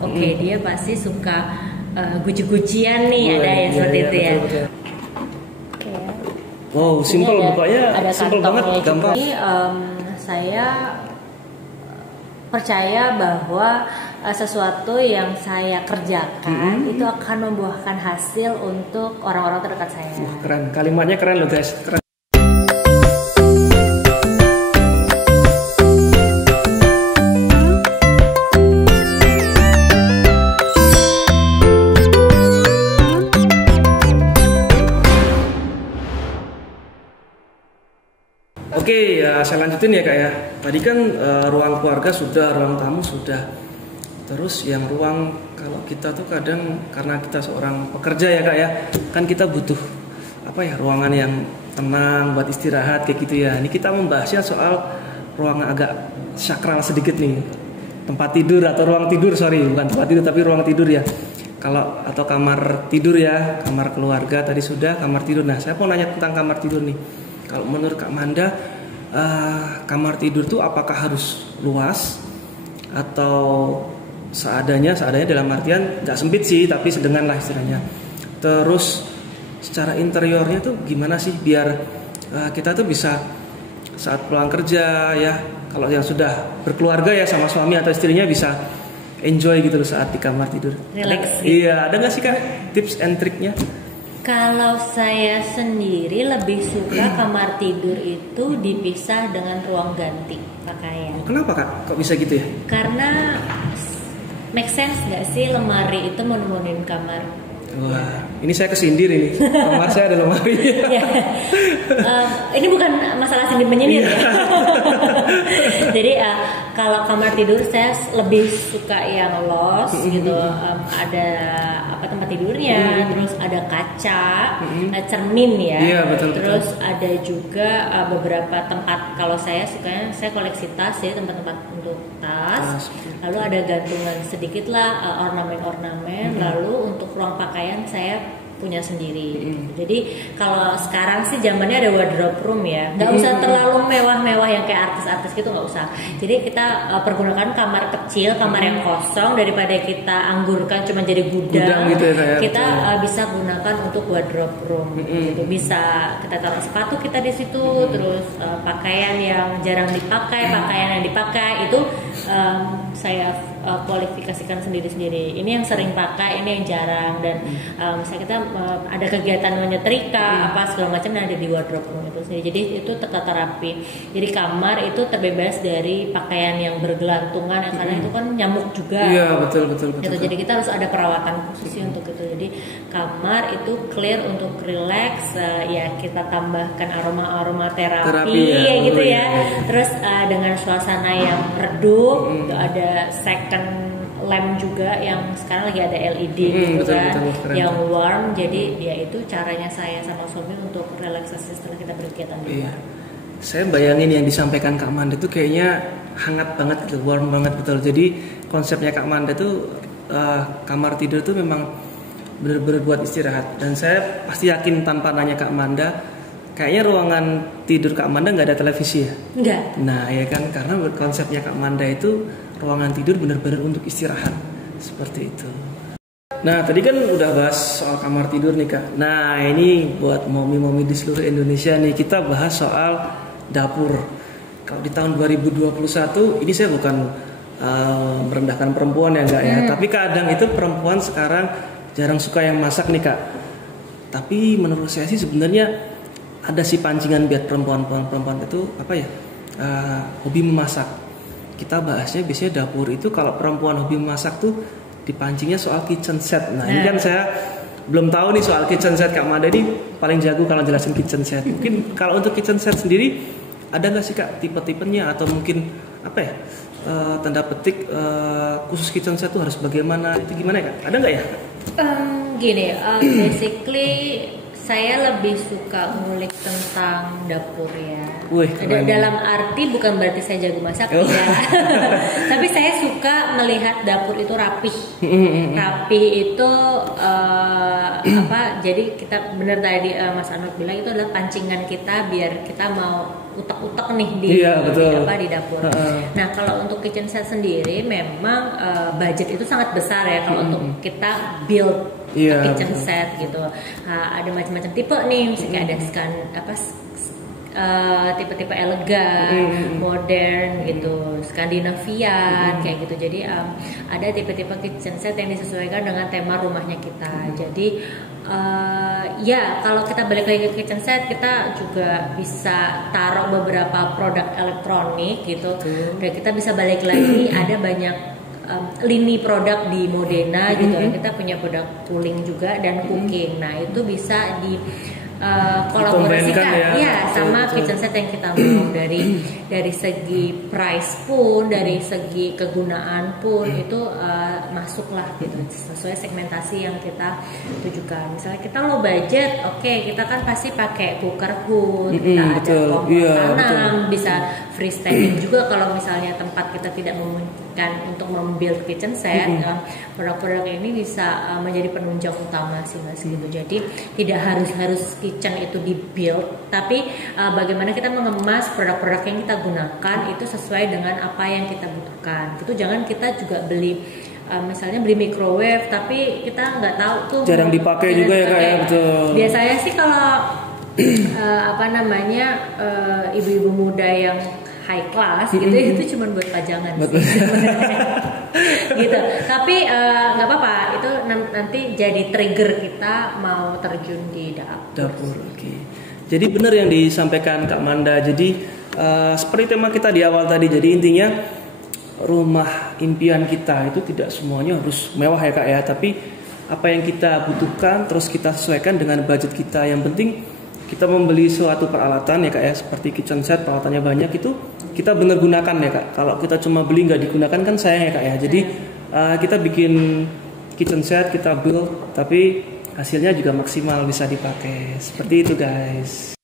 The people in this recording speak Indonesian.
Oke, dia pasti suka guci-gucian nih, ada yang seperti itu ya. Betul. Wow, simpel bukanya, simpel banget, gampang. Jadi saya percaya bahwa sesuatu yang saya kerjakan itu akan membuahkan hasil untuk orang-orang terdekat saya. Keren, kalimatnya keren loh guys, keren. Oke, ya saya lanjutin ya kak ya. Tadi kan ruang keluarga sudah, ruang tamu sudah. Terus yang ruang kalau kita tuh kadang karena kita seorang pekerja ya kak ya, kan kita butuh apa ya, ruangan yang tenang buat istirahat kayak gitu ya. Ini kita membahasnya soal ruangan agak sakral sedikit nih, tempat tidur atau ruang tidur, sorry bukan tempat tidur tapi ruang tidur ya. Kalau atau kamar tidur ya, kamar keluarga tadi sudah, kamar tidur. Nah saya mau nanya tentang kamar tidur nih. Kalau menurut Kak Manda, kamar tidur tuh apakah harus luas atau seadanya dalam artian nggak sempit sih tapi sedengan lah istilahnya. Terus secara interiornya tuh gimana sih biar kita tuh bisa saat pulang kerja ya, kalau yang sudah berkeluarga ya sama suami atau istrinya bisa enjoy gitu loh saat di kamar tidur. Relax. Iya, ada nggak sih Kak tips and triknya? Kalau saya sendiri lebih suka kamar tidur itu dipisah dengan ruang ganti pakaian. Oh, kenapa Kak? Kok bisa gitu ya? Karena make sense nggak sih lemari itu menemuin kamar? Wah, ini saya kesindir ini. Kamar saya ada lemari. Ya. Ini bukan masalah sindir menyindir ya. Jadi kalau kamar tidur saya lebih suka yang los gitu. Ada tempat tidurnya, terus ada kaca, cermin ya. Iya, betul. Terus ada juga beberapa tempat. Kalau saya sukanya saya koleksi tas ya, tempat-tempat untuk tas. Lalu ada gantungan sedikit lah, ornamen-ornamen. Lalu untuk ruang pakaian saya punya sendiri. Jadi kalau sekarang sih zamannya ada wardrobe room ya, nggak usah terlalu mewah-mewah yang kayak artis-artis gitu, nggak usah. Jadi kita pergunakan kamar kecil, kamar yang kosong daripada kita anggurkan cuma jadi gudang gitu ya, kita bisa gunakan untuk wardrobe room. Gitu. Bisa kita taruh sepatu kita di situ, terus pakaian yang jarang dipakai, pakaian yang dipakai itu saya kualifikasikan sendiri-sendiri. Ini yang sering pakai, ini yang jarang, dan misalnya kita ada kegiatan menyetrika apa segala macam ada di wardrobe room itu sendiri. Jadi itu tertata rapi. Jadi kamar itu terbebas dari pakaian yang bergelantungan karena itu kan nyamuk juga. Iya, betul. Gitu. Jadi kita harus ada perawatan khusus untuk itu. Jadi kamar itu clear untuk relax, ya kita tambahkan aroma terapi ya, gitu ya. Terus dengan suasana yang redup, itu ada second lamp juga yang sekarang lagi ada LED gitu kan, yang warm. Jadi ya itu caranya saya sama suami untuk relaksasi setelah kita berkegiatan di luar. Saya bayangin yang disampaikan Kak Manda itu kayaknya hangat banget gitu, warm banget betul. Jadi konsepnya Kak Manda itu kamar tidur itu memang benar-benar buat istirahat. Dan saya pasti yakin tanpa nanya Kak Manda, kayaknya ruangan tidur Kak Manda nggak ada televisi ya? Enggak. Nah ya kan, karena konsepnya Kak Manda itu ruangan tidur benar-benar untuk istirahat seperti itu. Nah tadi kan udah bahas soal kamar tidur nih Kak. Nah ini buat momi-momi di seluruh Indonesia nih, kita bahas soal dapur. Kalau di tahun 2021 ini saya bukan merendahkan perempuan ya enggak ya, tapi kadang itu perempuan sekarang jarang suka yang masak nih Kak. Tapi menurut saya sih sebenarnya ada sih pancingan biar perempuan itu apa ya, hobi memasak. Kita bahasnya biasanya dapur itu kalau perempuan hobi memasak tuh dipancingnya soal kitchen set. Nah ini kan saya belum tahu nih soal kitchen set. Kak Manda ini paling jago kalau jelasin kitchen set. Mungkin kalau untuk kitchen set sendiri ada nggak sih Kak tipe-tipenya atau mungkin apa ya, tanda petik khusus kitchen set tuh harus bagaimana, itu gimana ya Kak? Ada nggak ya? Gini, basically saya lebih suka ngulik tentang dapur ya. Dalam arti bukan berarti saya jago masak ya. Tapi saya suka melihat dapur itu rapih. Rapih itu jadi kita benar tadi Mas Anur bilang itu adalah pancingan kita biar kita mau utak-utak nih di, di dapur. Nah kalau untuk kitchen set sendiri memang budget itu sangat besar ya kalau untuk kita build kitchen set gitu. Ada macam-macam tipe nih, misalnya ada tipe-tipe elegan, modern gitu, Skandinavian kayak gitu. Jadi ada tipe-tipe kitchen set yang disesuaikan dengan tema rumahnya kita. Jadi ya kalau kita balik lagi ke kitchen set, kita juga bisa taruh beberapa produk elektronik gitu. Dan kita bisa balik lagi ada banyak lini produk di Modena gitu. Kita punya produk cooling juga dan cooking. Nah itu bisa di kolaborasikan sama kitchen set yang kita mau, dari segi price pun, dari segi kegunaan pun itu masuklah gitu sesuai segmentasi yang kita tujukan. Misalnya kita low budget, kita kan pasti pakai cooker hood, kita ada kompor tanam, bisa freestanding juga kalau misalnya tempat kita tidak memungkinkan untuk membuild kitchen set. Produk-produk ini bisa menjadi penunjang utama sih mas gitu. Jadi tidak harus kitchen itu dibuild, tapi bagaimana kita mengemas produk-produk yang kita gunakan itu sesuai dengan apa yang kita butuhkan. Itu jangan kita juga beli misalnya beli microwave tapi kita nggak tahu tuh jarang dipakai juga ya kayak betul. Biasanya sih kalau ibu-ibu muda yang high class gitu itu cuma buat pajangan sih, gitu. Tapi nggak apa-apa, itu nanti jadi trigger kita mau terjun di dapur. Jadi benar yang disampaikan Kak Manda. Jadi seperti tema kita di awal tadi. Jadi intinya rumah impian kita itu tidak semuanya harus mewah ya Kak ya. Tapi apa yang kita butuhkan terus kita sesuaikan dengan budget kita. Yang penting kita membeli suatu peralatan ya Kak ya, seperti kitchen set peralatannya banyak itu kita benar gunakan ya Kak. Kalau kita cuma beli nggak digunakan kan sayang ya Kak ya. Jadi kita bikin kitchen set, kita build tapi hasilnya juga maksimal bisa dipakai. Seperti itu guys.